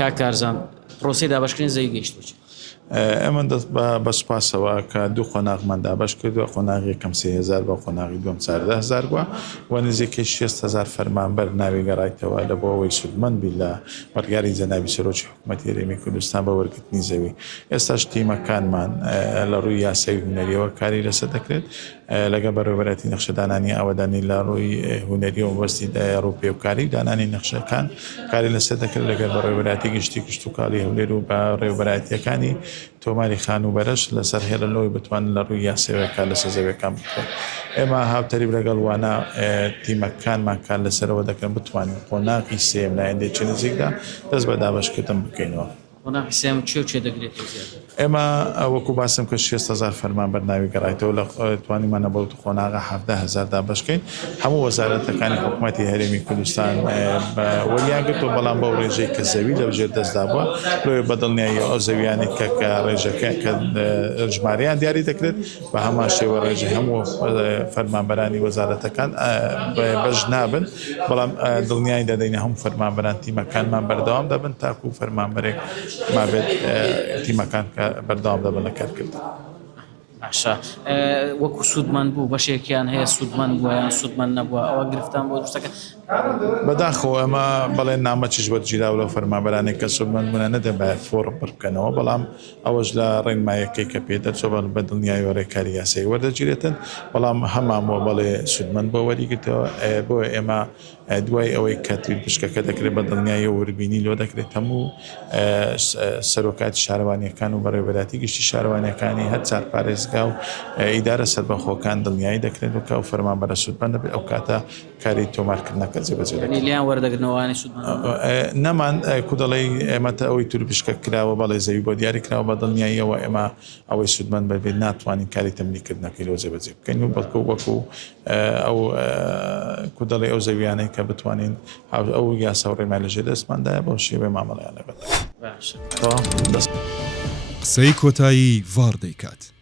کاکارزان پرۆسی دابشکردنی زەوی گەیشتوچی ئەمە دەست بە سوپاسەوە کە دوو قۆناغمان دابش کردووە قۆناغی یەکەم 30,000 بە قۆناغی دوم 14,000 بووە و نزیکەی 6,000 فەرمانبەر ناوی گەڕایتەوە لە بۆ ئەوەی سودمەند بی لە وەرگاری جەنابی سەرۆکی حکوومەتی هەرێمی کوردستان بە وەرگرتنی زەوی. ئێستاش تیمەکانمان لە ڕووی یاسایی هونەریەوە کاری لەسەر دەکرێت لەگە بەڕێوەبەتی نەخشەدانانی ئاوەدانی لە ڕووی هونەری و وەستی ئەوروپی و کاری دانانی نەخشەکان کاری لەسەر دەکرێت لەگەر بەڕێوەبەتی گشتی کشتتوکاڵی هەولێر و بە ڕێوەبەرایەتیەکانی تۆماری خان و بەرەش لەسەر هێرە لەوەی بتوانن لە ڕووی یاسەوەکە لەسەر زەویەکان بکرێت. ئێمە هاوتەریب لەگەڵ وانە تیمەکانمان کار لەسەرەوە دەکەن بتوانین قۆناغی سێم لە ئایندەیەکی نزیکدا دەست بە دابەشکردن بکەینەوە. قۆناغی چێ دەگرێت ئێمە وەکو باسم کە 6,000 فەرمان بەرناوی گەڕایتەوە لە توانیمانە بەوت قۆناغا 17,000 دابشکەین. هەموو وەزارەتەکانی حکوومەتی هەرێمی کوردستان وەریانگرتەوە بەڵام بەو ڕێژەی کە زەوی لەوژێر دەستدا بووە لۆی بەدڵنیایی ئەو زەویانی کە ڕێژەکە کە ژمارەیان دیاری دەکرێت بە هەمان شێوە ڕێژەی هەموو فەرمانبەرانی وەزارەتەکان بەش نابن بەڵام دڵنیایی دەدەینە هەموو فەرمانبەران تیمەکانمان بەردەوام دەبن تاکو فەرمانبەرێک مابێت تیمەکان بەردەوام دەبن لە کارکردن. باشە وەکو سوودمان بوو بەشێکیان هەیە سوودمان بووە یان سوودمان نەبووە ئەوە گرفتان بۆ دروستەکە بەداخۆ ئەمە بەڵێن نامەچیش وەرگیراوە لە فەرمانبەرانێک کە سوودمەند بوونە نەدەبێت فۆڕ بکەنەوە بەڵام ئەوەش لە ڕێنمایەکەی کە پێدەچۆ بە دڵنیای وەڕێکاری یاسایی وەردەگیرێتن بەڵام هەمامەوە بەڵێ سوودمەند بۆ وەریگرتەوە بۆ ئێمە دوای ئەوەی کەتوی پشکەکە دەکرێت بە دڵنیایی وەربینی لۆ دەکرێت هەموو سەرۆکاتی شارەوانیەکان و بەڕێوەبەراتی گشتی شارەوانیەکانی هەر چار پارێزگا و ئیدارە سەربەخۆکان دڵنیایی دەکرێت و کە ئەو فەرمانبەرە سوودمەند دەبێت ئەو کاتە کاری تۆمارکردنەکە لیان وەردەگرنەوەوانی نەمان کودەڵی ئێمەتە ئەوەی تور پشکە کراوە بەڵێ زەوی بۆ دیاری کراوە بە دڵنیاییەوە ئێمە ئەوەی سوودمەند بەبێت ناتوانین کاری تەمبیلکردنەکەی لەوە جێبەجێ بکەین و بەڵکو وەکو ئەو کودەڵی ئەو زەویانەی کە بتوانین ئەو یاسا و ڕێمان لەژێر دەستماندایە بەو شێوەی مامەڵەیان لەگەڵ قسەی کۆتایی ڤار دەیکات.